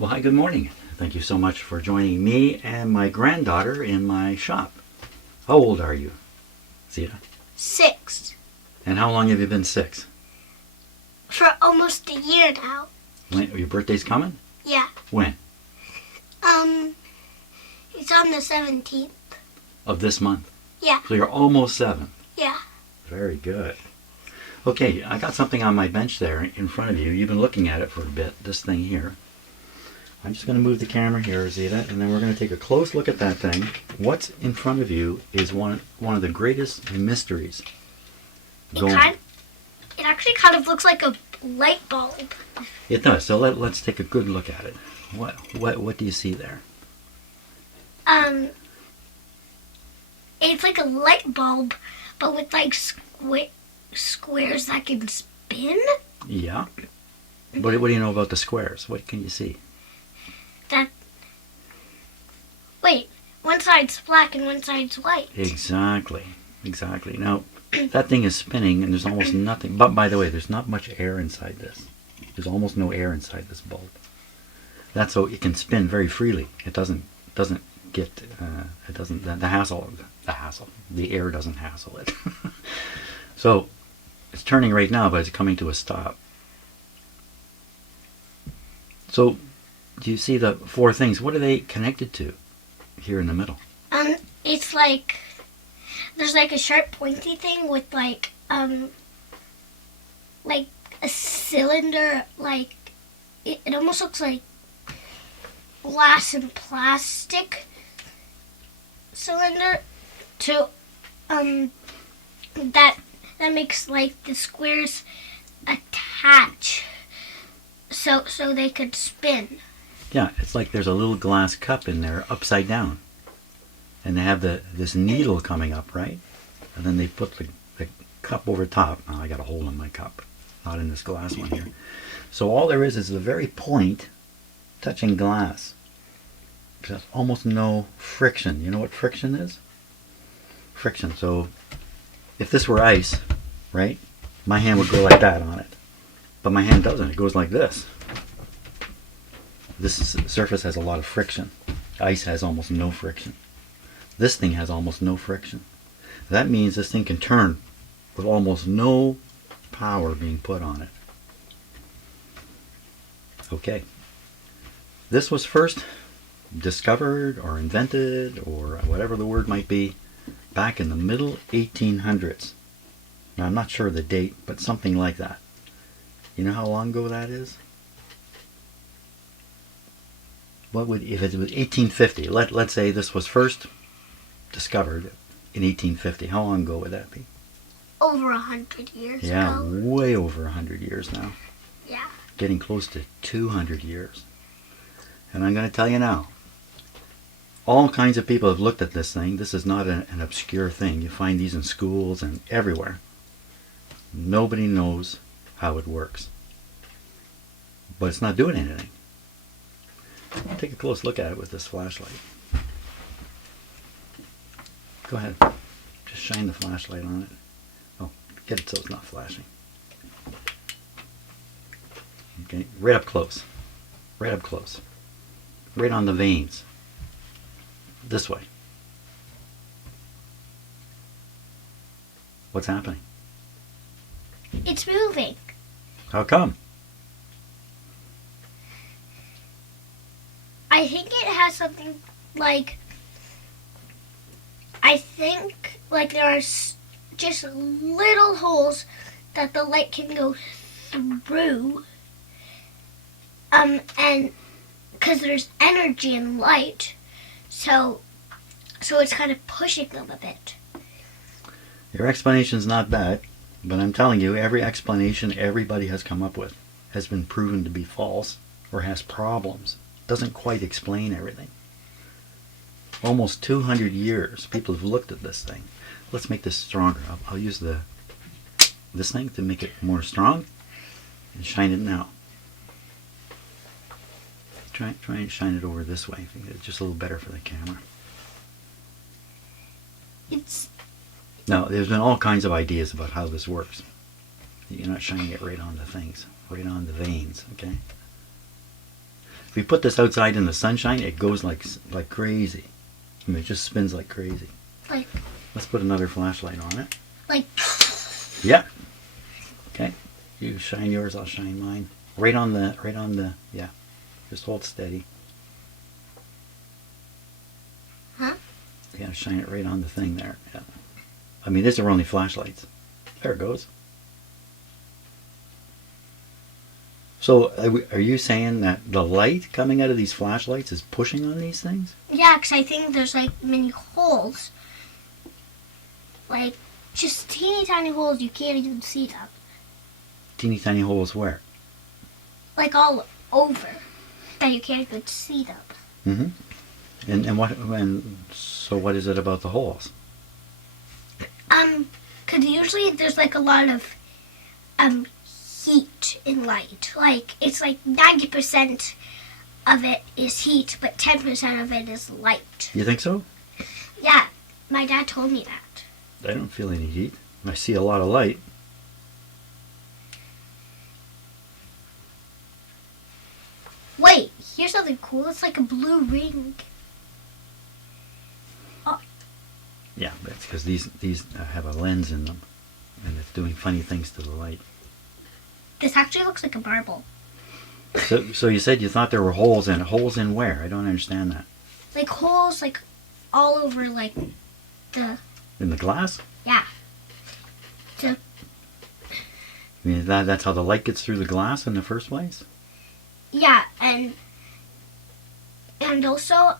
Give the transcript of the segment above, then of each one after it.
Well, hi, good morning. Thank you so much for joining me and my granddaughter in my shop. How old are you, Zita? 6. And how long have you been 6? For almost a year now. When, your birthday's coming? Yeah. When? It's on the 17th. Of this month? Yeah. So you're almost 7. Yeah. Very good. Okay, I got something on my bench there in front of you. You've been looking at it for a bit, this thing here. I'm just going to move the camera here, Zita, and then we're going to take a close look at that thing. What's in front of you is one of the greatest mysteries. It actually kind of looks like a light bulb. It does. So let's take a good look at it. What do you see there? It's like a light bulb, but with like squares that can spin. Yeah. What do you know about the squares? What can you see? Wait, one side's black and one side's white. Exactly. Now, that thing is spinning and there's almost nothing. But by the way, there's not much air inside this. There's almost no air inside this bulb. That's so it can spin very freely. It doesn't get the air doesn't hassle it. So it's turning right now, but it's coming to a stop. So do you see the 4 things? What are they connected to here in the middle? It's like there's like a sharp pointy thing with like a cylinder, like it almost looks like glass and plastic cylinder to that makes like the squares attach so they could spin. Yeah, it's like there's a little glass cup in there upside down. And they have this needle coming up, right? And then they put the cup over top. Now I got a hole in my cup, not in this glass one here. So all there is the very point touching glass. There's almost no friction. You know what friction is? Friction. So if this were ice, right? My hand would go like that on it. But my hand doesn't. It goes like this. This surface has a lot of friction. Ice has almost no friction. This thing has almost no friction. That means this thing can turn with almost no power being put on it. Okay. This was first discovered or invented, or whatever the word might be, back in the middle 1800s. Now I'm not sure of the date, but something like that. You know how long ago that is? If it was 1850, let's say this was first discovered in 1850, how long ago would that be? Over 100 years ago. Yeah, way over 100 years now. Yeah. Getting close to 200 years. And I'm going to tell you now, all kinds of people have looked at this thing. This is not an obscure thing. You find these in schools and everywhere. Nobody knows how it works. But it's not doing anything. Take a close look at it with this flashlight. Go ahead. Just shine the flashlight on it. Oh, get it so it's not flashing. Okay, right up close. Right up close. Right on the veins. This way. What's happening? It's moving. How come? I think it has something like, there are just little holes that the light can go through. And because there's energy in light, so it's kind of pushing them a bit. Your explanation's not bad, but I'm telling you, every explanation everybody has come up with has been proven to be false or has problems. Doesn't quite explain everything. Almost 200 years people have looked at this thing. Let's make this stronger. I'll use this thing to make it more strong and shine it now. Try and shine it over this way. It's just a little better for the camera. Now, there's been all kinds of ideas about how this works. You're not shining it right on the things, right on the veins, okay? If we put this outside in the sunshine, it goes like crazy. I mean, it just spins like crazy. Like, Let's put another flashlight on it. like, Yeah. Okay. You shine yours, I'll shine mine. Right on the, yeah. Just hold steady. huh? Yeah, shine it right on the thing there. Yeah. I mean, these are only flashlights. There it goes. So, are you saying that the light coming out of these flashlights is pushing on these things? Yeah, because I think there's like many holes. Like, just teeny tiny holes, you can't even see them. Teeny tiny holes where? Like all over, that you can't even see them. Mm-hmm. So what is it about the holes? Because usually there's like a lot of, heat in light. Like, it's like 90% of it is heat, but 10% of it is light. You think so? Yeah, my dad told me that. I don't feel any heat. I see a lot of light. Wait, here's something cool. It's like a blue ring. Yeah, but it's because these have a lens in them, and it's doing funny things to the light. This actually looks like a marble. So you said you thought there were holes in it. Holes in where? I don't understand that. Like holes, like all over, like the, In the glass? yeah. The, I mean, that's how the light gets through the glass in the first place? yeah, and also,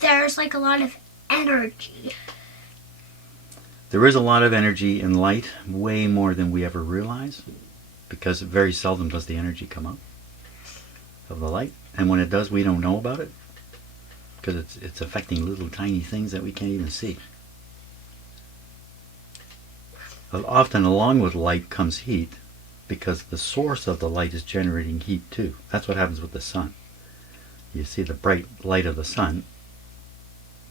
there's like a lot of energy. There is a lot of energy in light, way more than we ever realize, because very seldom does the energy come up of the light. And when it does, we don't know about it, because it's affecting little tiny things that we can't even see. But often along with light comes heat, because the source of the light is generating heat too. That's what happens with the sun. You see the bright light of the sun,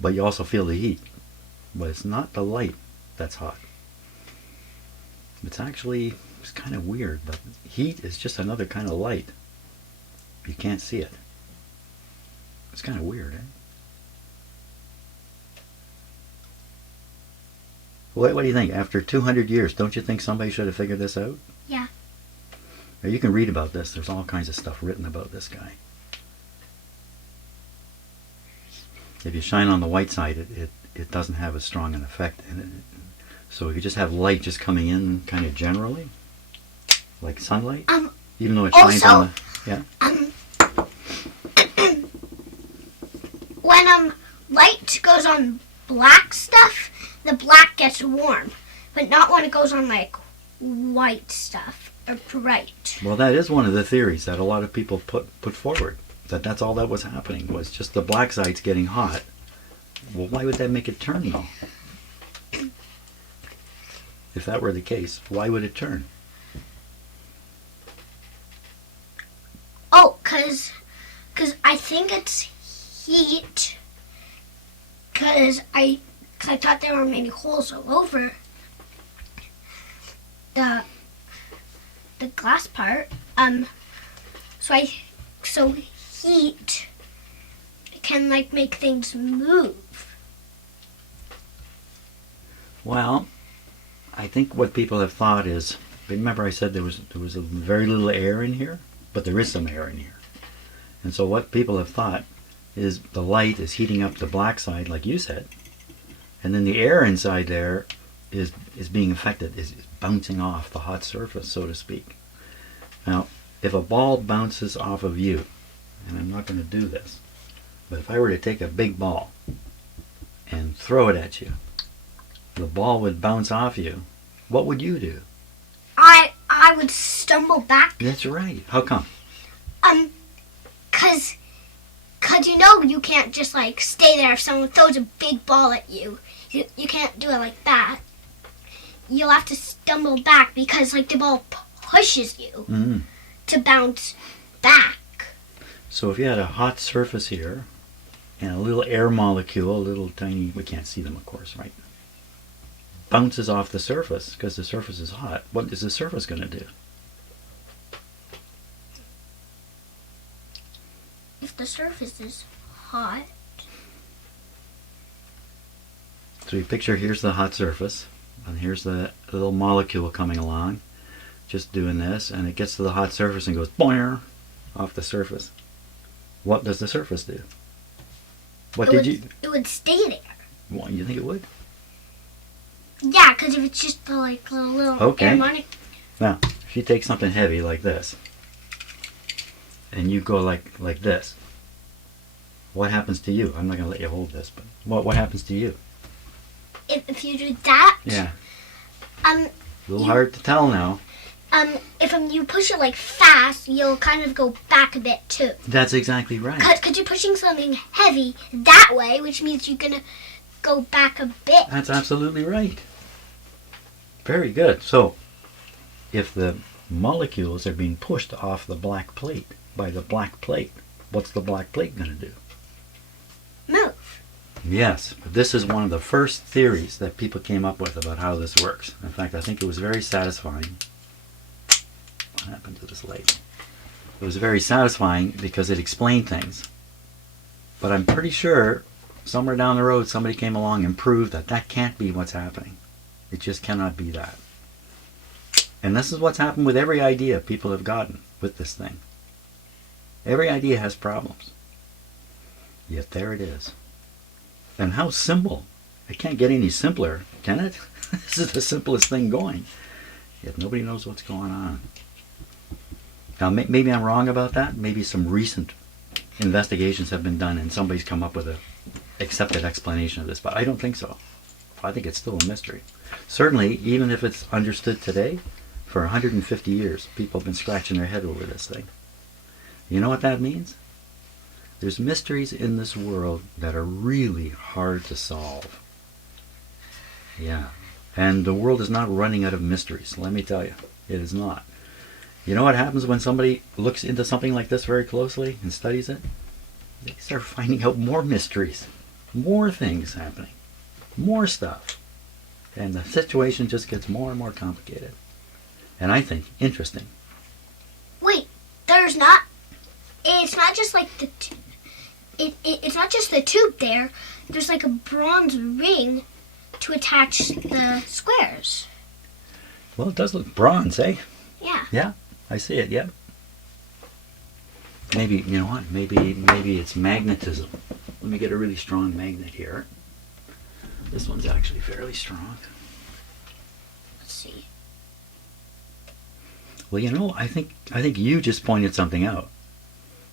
but you also feel the heat. But it's not the light that's hot. It's kind of weird, but heat is just another kind of light. You can't see it. It's kind of weird, eh? What do you think? After 200 years, don't you think somebody should have figured this out? Yeah. Now, you can read about this. There's all kinds of stuff written about this guy. If you shine on the white side, it doesn't have as strong an effect. So if you just have light just coming in kind of generally, like sunlight, even though it shines also, on the... Yeah? When light goes on black stuff, the black gets warm, but not when it goes on like white stuff or bright. Well, that is one of the theories that a lot of people put forward. That's all that was happening, was just the black side's getting hot. Well, why would that make it turn, though? If that were the case, why would it turn? Oh, cause I think it's heat. Cause I thought there were many holes all over the glass part. So heat can like make things move. Well, I think what people have thought is, remember I said there was a very little air in here, but there is some air in here. And so what people have thought is the light is heating up the black side, like you said, and then the air inside there is being affected, is bouncing off the hot surface, so to speak. Now, if a ball bounces off of you, and I'm not going to do this, but if I were to take a big ball and throw it at you, the ball would bounce off you. What would you do? I would stumble back. That's right. How come? Cause you can't just like stay there if someone throws a big ball at you. You can't do it like that. You'll have to stumble back because like the ball pushes you to bounce back. So if you had a hot surface here and a little air molecule, a little tiny, we can't see them of course, right? Bounces off the surface because the surface is hot. What is the surface going to do? the surface is hot. So you picture, here's the hot surface, and here's the little molecule coming along, just doing this, and it gets to the hot surface and goes boing off the surface. What does the surface do? It would stay there. What, you think it would? Yeah, because if it's just the little Okay. air molecule. Now, if you take something heavy like this, and you go like this, what happens to you? I'm not going to let you hold this, but what happens to you? If you do that, Yeah. um, A little hard to tell now. if you push it like fast, you'll kind of go back a bit too. That's exactly right. Because you're pushing something heavy that way, which means you're gonna go back a bit. That's absolutely right. Very good. So, if the molecules are being pushed off the black plate by the black plate, what's the black plate going to do? Move. Yes, but this is one of the first theories that people came up with about how this works. In fact, I think it was very satisfying. What happened to this light? It was very satisfying because it explained things. But I'm pretty sure somewhere down the road somebody came along and proved that that can't be what's happening. It just cannot be that. And this is what's happened with every idea people have gotten with this thing. Every idea has problems. Yet there it is. And how simple. It can't get any simpler, can it? This is the simplest thing going. Yet nobody knows what's going on. Now, maybe I'm wrong about that. Maybe some recent investigations have been done and somebody's come up with an accepted explanation of this. But I don't think so. I think it's still a mystery. Certainly, even if it's understood today, for 150 years, people have been scratching their head over this thing. You know what that means? There's mysteries in this world that are really hard to solve. Yeah. And the world is not running out of mysteries, let me tell you. It is not. You know what happens when somebody looks into something like this very closely and studies it? They start finding out more mysteries, more things happening, more stuff. And the situation just gets more and more complicated. And I think interesting. Wait, there's not. It's not just like the. It's not just the tube there. There's like a bronze ring to attach the squares. Well, it does look bronze, eh? Yeah. Yeah, I see it, yeah. Maybe, you know what, maybe it's magnetism. Let me get a really strong magnet here. This one's actually fairly strong. Let's see. Well, you know, I think you just pointed something out.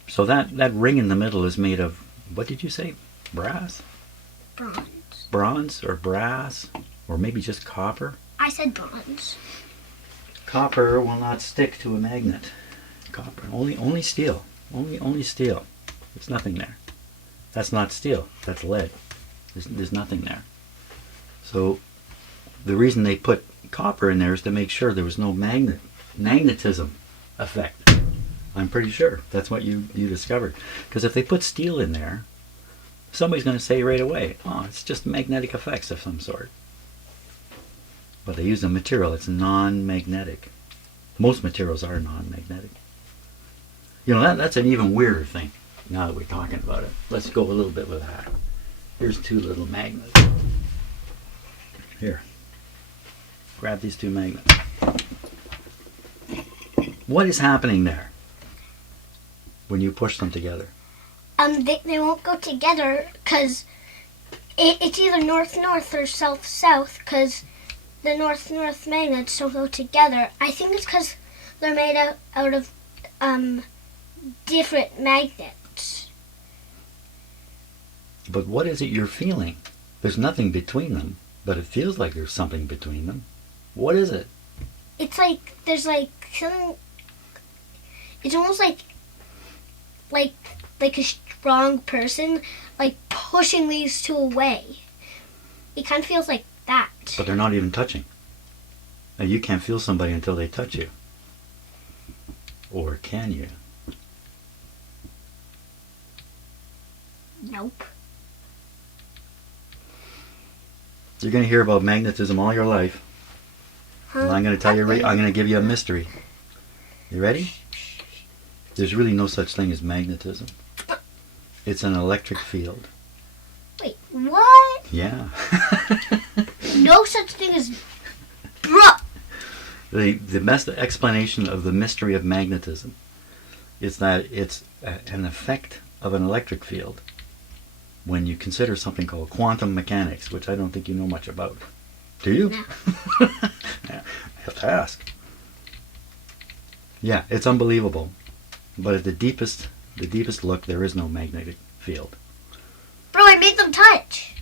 So that ring in the middle is made of, what did you say? Brass? Bronze. Bronze or brass? Or maybe just copper? I said bronze. Copper will not stick to a magnet. Copper, only steel. Only steel. There's nothing there. That's not steel. That's lead. There's nothing there. So the reason they put copper in there is to make sure there was no magnetism effect. I'm pretty sure that's what you discovered. Because if they put steel in there, somebody's going to say right away, oh, it's just magnetic effects of some sort. But they use a material that's non-magnetic. Most materials are non-magnetic. You know, that's an even weirder thing, now that we're talking about it. Let's go a little bit with that. Here's two little magnets. Here. Grab these two magnets. What is happening there when you push them together? They won't go together because it's either north-north or south-south because the north-north magnets don't go together. I think it's because they're made out of different magnets. But what is it you're feeling? There's nothing between them, but it feels like there's something between them. What is it? It's like there's like something. It's almost like a strong person like pushing these two away. It kind of feels like that. But they're not even touching. Now, you can't feel somebody until they touch you. Or can you? Nope. You're going to hear about magnetism all your life. Huh? And I'm going to tell you, I'm going to give you a mystery. You ready? There's really no such thing as magnetism. It's an electric field. Wait, what? Yeah. No such thing as... Bruh! The best explanation of the mystery of magnetism is that it's an effect of an electric field when you consider something called quantum mechanics, which I don't think you know much about. Do you? No. Yeah, I have to ask. Yeah, it's unbelievable. But at the deepest look, there is no magnetic field. Bro, I made them touch.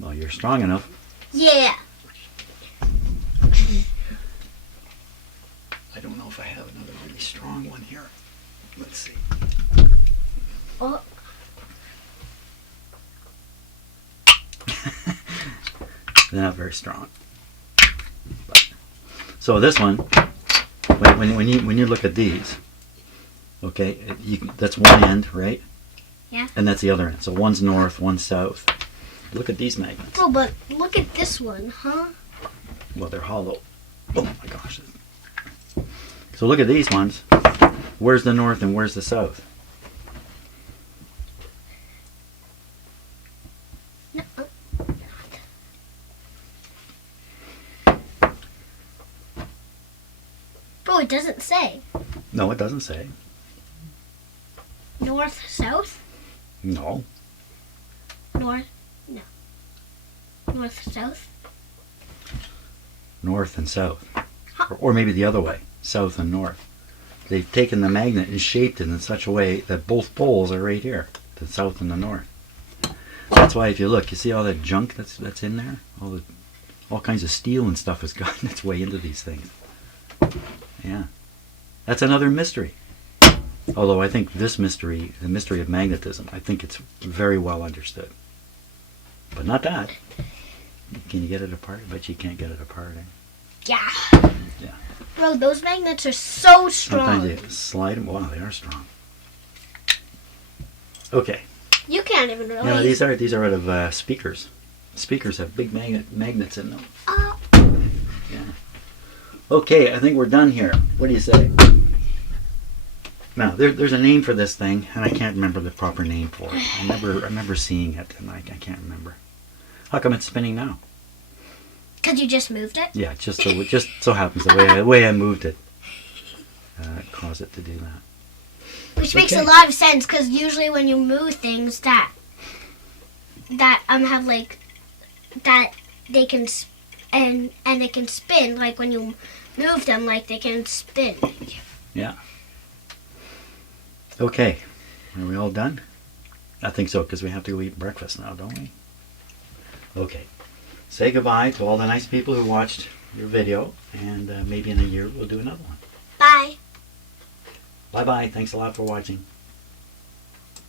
Well, you're strong enough. Yeah. I don't know if I have another really strong one here. Let's see. Oh. They're not very strong. But, so this one, when you look at these, okay, that's one end, right? Yeah. And that's the other end. So one's north, one's south. Look at these magnets. Bro, but look at this one, huh? Well, they're hollow. Oh my gosh. So look at these ones. Where's the north and where's the south? No. Bro, it doesn't say. No, it doesn't say. North, south? No. North, no. North, south? North and south. Or maybe the other way, south and north. They've taken the magnet and shaped it in such a way that both poles are right here, the south and the north. That's why if you look, you see all that junk that's in there? All kinds of steel and stuff has gotten its way into these things. Yeah. That's another mystery. Although I think this mystery, the mystery of magnetism, I think it's very well understood. But not that. Can you get it apart? I bet you can't get it apart. Eh? Yeah. Yeah. Bro, those magnets are so strong. Sometimes you slide them. Wow, they are strong. Okay. You can't even really. Yeah, these are out of speakers. Speakers have big magnets in them. Yeah. Okay, I think we're done here. What do you say? Now, there's a name for this thing, and I can't remember the proper name for it. I remember seeing it, and I can't remember. How come it's spinning now? Because you just moved it? Yeah, just so happens the way I moved it caused it to do that. Which makes Okay. a lot of sense, because usually when you move things that have like that they can and they can spin, like when you move them, like they can spin. Yeah. Okay, are we all done? I think so, because we have to go eat breakfast now, don't we? Okay. Say goodbye to all the nice people who watched your video, and maybe in a year we'll do another one. Bye. Bye-bye. Thanks a lot for watching.